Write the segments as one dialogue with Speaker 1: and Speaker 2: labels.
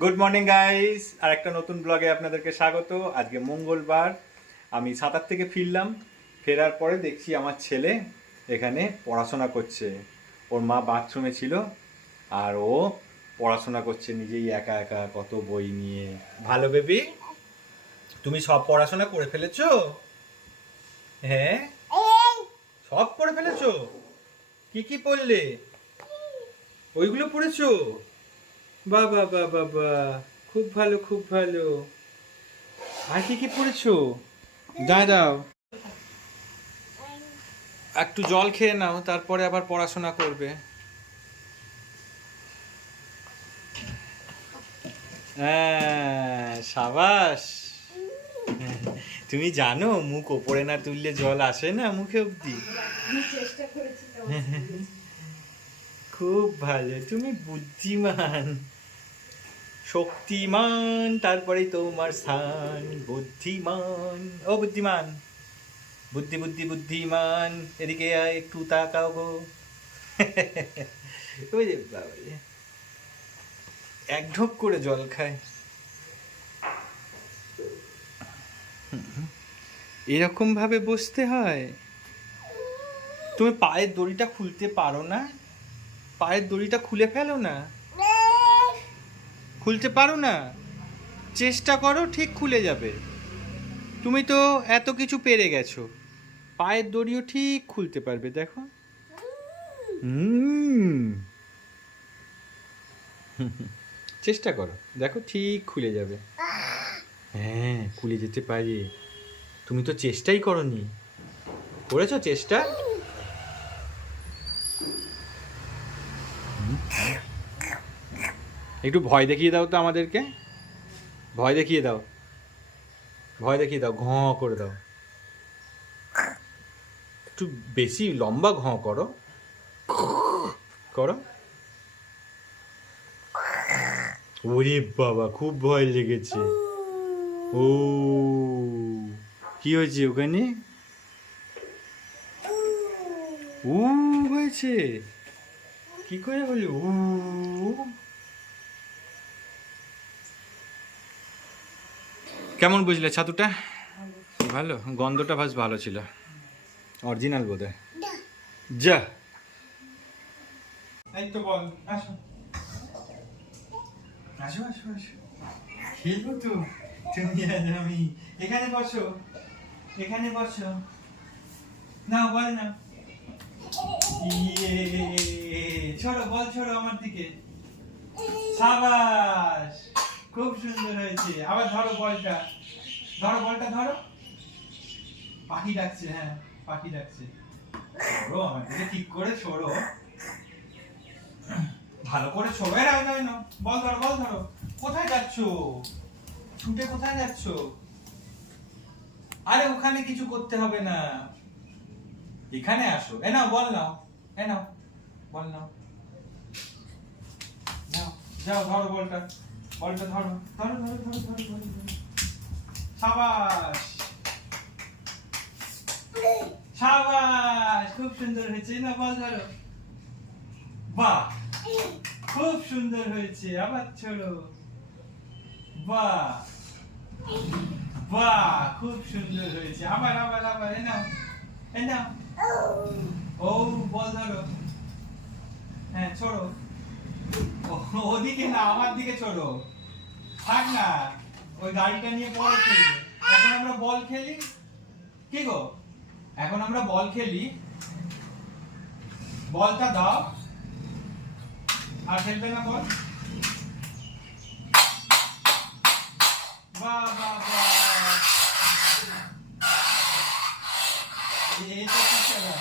Speaker 1: Good morning guys আর একটা নতুন ব্লগে আপনাদেরকে স্বাগত। আজকে মঙ্গলবার। আমি সাঁতার থেকে ফিরলাম। ফেরার পরে দেখছি আমার ছেলে এখানে পড়াশোনা করছে। ওর মা বাথরুমে ছিল আর ও পড়াশোনা করছে নিজেই একা একা কত বই নিয়ে। ভালো বেবি তুমি সব পড়াশোনা করে ফেলেছ? হ্যাঁ? সব পড়ে ফেলেছ? কি কি পড়লে? ওইগুলো পড়েছো? বাবা বাবা বা খুব ভালো খুব ভালো। আর কি কি পড়েছো? দাও একটু জল খেয়ে নাও তারপরে আবার পড়াশোনা করবে। হ্যাঁ সাবাস। তুমি জানো মুখ ওপরে না তুললে জল আসে না মুখে অব্দি খুব ভালো তুমি বুদ্ধিমান। শক্তিমান, তারপরে তোমার স্থান, বুদ্ধিমান। ও বুদ্ধিমান, বুদ্ধি বুদ্ধি, বুদ্ধিমান। এদিকে একটু তাকাও গো। বাবা। এক ঢোক করে জল খায়। এরকম ভাবে বসতে হয়? তুমি পায়ের দড়িটা খুলতে পারো না? পায়ের দড়িটা খুলে ফেলো না? খুলতে পারো না, চেষ্টা করো, ঠিক খুলে যাবে। তুমি তো এত কিছু পেরে গেছো। পায়ের দড়িও ঠিক খুলতে পারবে, দেখো। চেষ্টা করো, দেখো ঠিক খুলে যাবে। হ্যাঁ খুলে যেতে পারে। তুমি তো চেষ্টাই করনি। করেছ চেষ্টা? একটু ভয় দেখিয়ে দাও তো আমাদেরকে। ভয় দেখিয়ে দাও। ভয় দেখিয়ে দাও ঘ করে দাও। একটু বেশি লম্বা ঘ করো। করো। ওরে বাবা, খুব ভয় লেগেছে। ও, কি হয়েছে ওখানে? উ, হয়েছে। কি করে হলো? উ কেমন বুঝলে ছাতুটা? ভালো, গন্ধটা ভাস ভালো ছিল। অরিজিনাল বোধ যা। তুমি এখানে এখানে না, বল না। ইয়ে বল আমার দিকে। খুব সুন্দর হয়েছে। আবার ধরো বলটা। ধরো বলটা, ধরো। পাখি ডাকছে হ্যাঁ পাখি ডাকছে। ছোড়ো ঠিক করে ছোড়ো। ভালো করে ছোড়ো, এরা না বল ধরো বল ধরো। কোথায় যাচ্ছ? ছুটে কোথায় যাচ্ছ? আরে, ওখানে কিছু করতে হবে না। এখানে আসো। এ নাও, বল নাও। এ নাও, বল নাও, যাও, ধরো বলটা। বলটা ধরো ধরো ধরো ধরো ধরো ধরো। সাবাস! সাবাস! খুব সুন্দর হয়েছে, না বল ধরো। বাহ! খুব সুন্দর হয়েছে, আবার ছোড়ো। বাহ! বাহ! খুব সুন্দর হয়েছে, আবার আবার আবার এ নাও এ নাও। ও, বল ধরো। হ্যাঁ ছোড়ো। ওদিকে না, আমার দিকে চলো। থাক না, ওই গাড়িটা নিয়ে পরে খেলি এখন আমরা বল খেলি? কি গো? এখন আমরা বল খেলি। বলটা দাও। আর খেলবে না বল? বাহ বাহ বাহ এ- এটা কি খেলা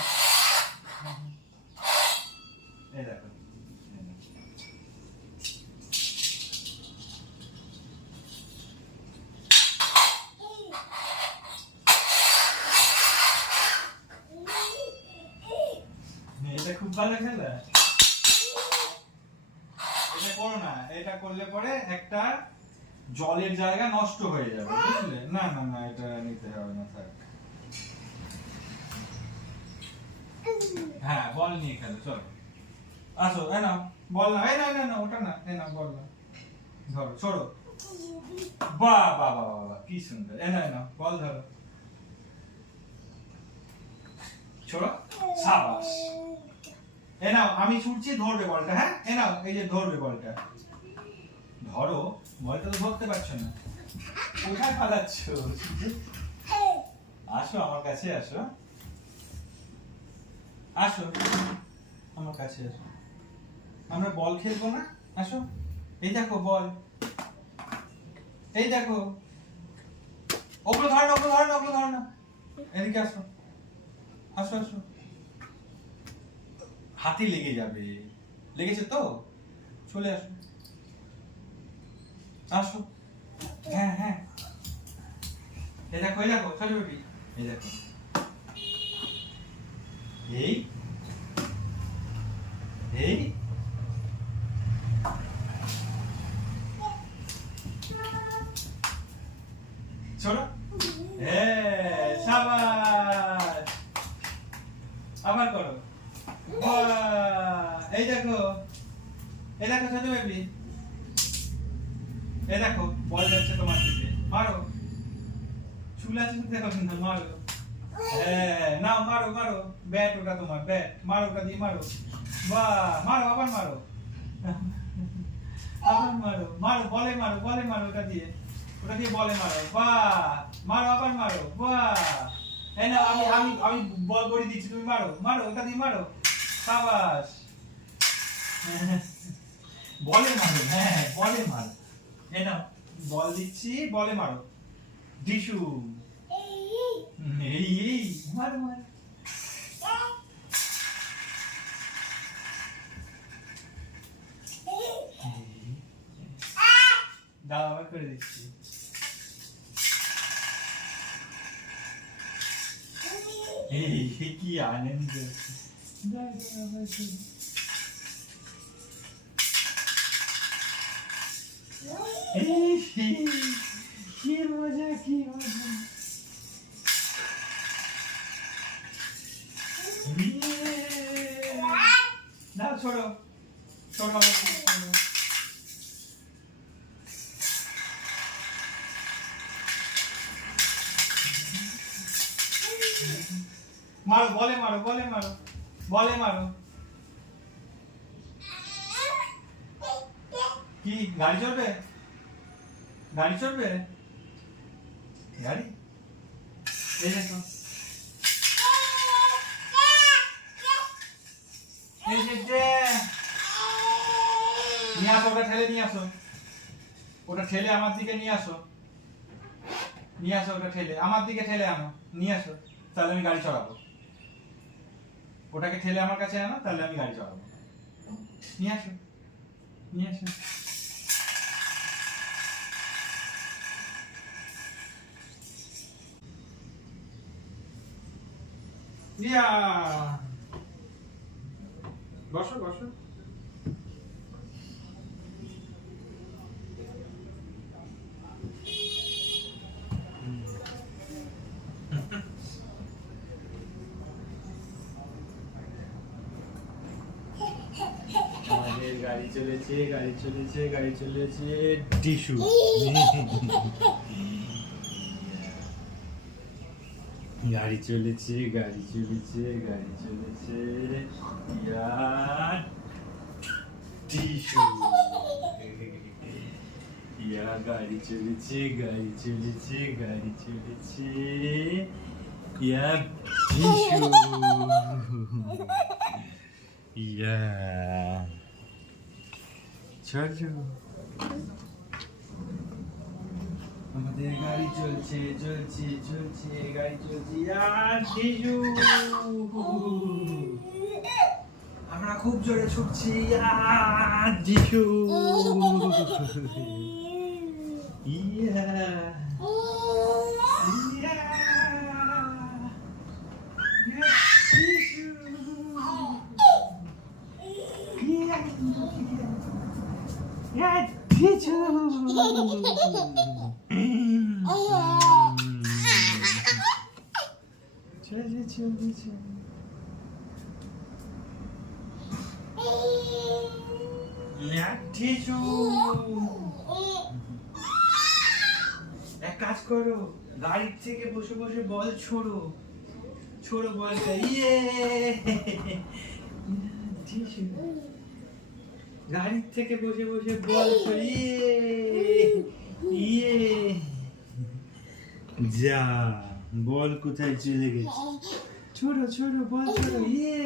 Speaker 1: এই দেখো এই দেখো। এটা খুব না? জলের জায়গা নষ্ট হয়ে যাবে, বুঝলে? না না না, এটা নিতে হবে না, থাক। হ্যাঁ বল নিয়ে খেলো, চলো। আসো, এ নাও, বল না এই না না না, ওটা না এই নাও, বল না। ধরো ছোড়ো বাহ বাহ বাহ বাহ কি সুন্দর। এনা এনা বল ধরো। ছোড়ো সাবাস। এ নাও, আমি ছুটছি, ধরবে বলটা হ্যাঁ? এ নাও, এই যে ধরবে বলটা। ধরো, বলটা তো ধরতে পারছ না। কোথায় পালাচ্ছ? আসো আমার কাছে, আসো। আসো, আমার কাছে আসো। আমরা বল খেলব না? আসো। এই দেখো, বল। এই দেখো। ওগুলো ধরে না, ওগুলো ধরে না, ওগুলো ধরে না। এদিকে আসো। আসো আসো। হাতে লেগে যাবে। লেগেছে তো? চলে আসো। আসো। হ্যাঁ হ্যাঁ। এই দেখো এই দেখো খালি বেবি এই দেখো। এই। এই ছোড়ো হ্যাঁ সাবাস আবার করো বাহ! এই দেখো এই দেখো ছোট বেবি এই দেখো, বল যাচ্ছে তোমার দিকে। মারো। চুল আছে দেখো সুন্দর, মারো। হ্যাঁ নাও, মারো মারো। ব্যাট ওটা তোমার, ব্যাট। মারো ওটা দিয়ে, মারো। বাহ, মারো, আবার মারো। আবার মারো। মারো, বলে মারো বলে মারো ওটা দিয়ে। ওটা দিয়ে বলে মারো। বাহ, মারো, আবার মারো। বাহ। না আমি আমি আমি বল করে দিচ্ছি, তুমি মারো। মারো, ওটা দিয়ে মারো। সাবাস। বলে মারো হ্যাঁ বলে মারো। এই নাও, বল দিচ্ছি, বলে মারো। ডিশু এই এই, মারো মারো। করে দিচ্ছি। এই, কি আনন্দ। ইয়ে। মারো বলে মারো বলে মারো বলে মারো। কি গাড়ি চলবে? গাড়ি চলবে? গাড়ি? এই দেখো। নিয়ে আসো, ওটা ঠেলে নিয়ে আসো। ওটা ঠেলে আমার দিকে নিয়ে আসো। নিয়ে আসো, ওটা ঠেলে। আমার দিকে ঠেলে আনো। নিয়ে আসো। তাহলে আমি গাড়ি চালাবো ওটাকে ঠেলে আমার কাছে আনো, তাহলে আমি গাড়ি চালাবো নিয়ে আসো। নিয়ে আসো। ইয়া। বসো বসো। গাড়ি চলেছে গাড়ি চলেছে গাড়ি চলেছে। টিস্যু। গাড়ি চলেছে গাড়ি চলেছে গাড়ি চলেছে ইয়া টিস্যু ইয়া গাড়ি চলেছে গাড়ি চলেছে গাড়ি চলেছে ইয়া টিস্যু ইয়া চলো আমাদের গাড়ি চলছে চলছে চলছে গাড়ি চলছে আর টিস্যু আমরা খুব জোরে ছুটছি আর টিস্যু ইয়া ইয়া টিসু এক কাজ করো, গাড়ির থেকে বসে বসে বল ছোড়ো। ছোড়ো বলটা ইয়ে। টিসু গাড়ি থেকে বসে বসে বল ইয়ে।, ইয়ে। যা, বল কোথায় চলে গেছে? ছোট ছোট বল ছোড়ো ইয়ে।